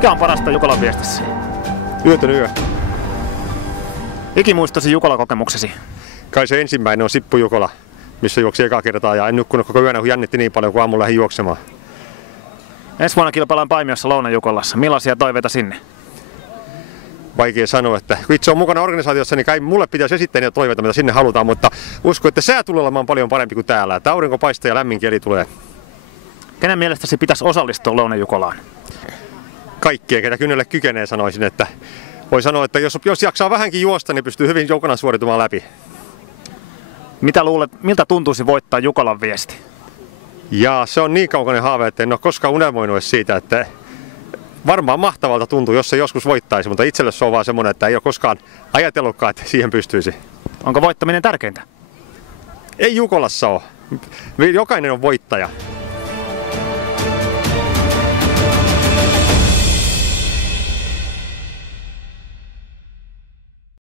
Mikä on parasta Jukolan viestissä? Yötön yö. Ikimuistosi Jukola-kokemuksesi? Kai se ensimmäinen on Sippu Jukola, missä juoksi eka kertaa ja en nukkunut koko yönä, kun jännitti niin paljon, kun aamulla lähdin juoksemaan. Ensi vuonna kilpaillaan Paimiossa Louna-Jukolassa. Millaisia toiveita sinne? Vaikea sanoa, että kun itse on mukana organisaatiossa, niin kai mulle pitäisi esittää niitä toiveita, mitä sinne halutaan, mutta uskon, että sää tulee olemaan paljon parempi kuin täällä. Että aurinko paistaa ja lämmin keli tulee. Kenen mielestäsi pitäisi osallistua Louna-Jukolaan? Kaikkien, ketä kynnelle kykenee, sanoisin, että voi sanoa, että jos jaksaa vähänkin juosta, niin pystyy hyvin joukona suoritumaan läpi. Mitä luulet, miltä tuntuisi voittaa Jukolan viesti? Ja se on niin kaukainen haave, että en ole koskaan unelmoinut edes siitä, että varmaan mahtavalta tuntuu, jos se joskus voittaisi, mutta itselle se on vaan semmoinen, että ei ole koskaan ajatellutkaan, että siihen pystyisi. Onko voittaminen tärkeintä? Ei Jukolassa ole. Jokainen on voittaja.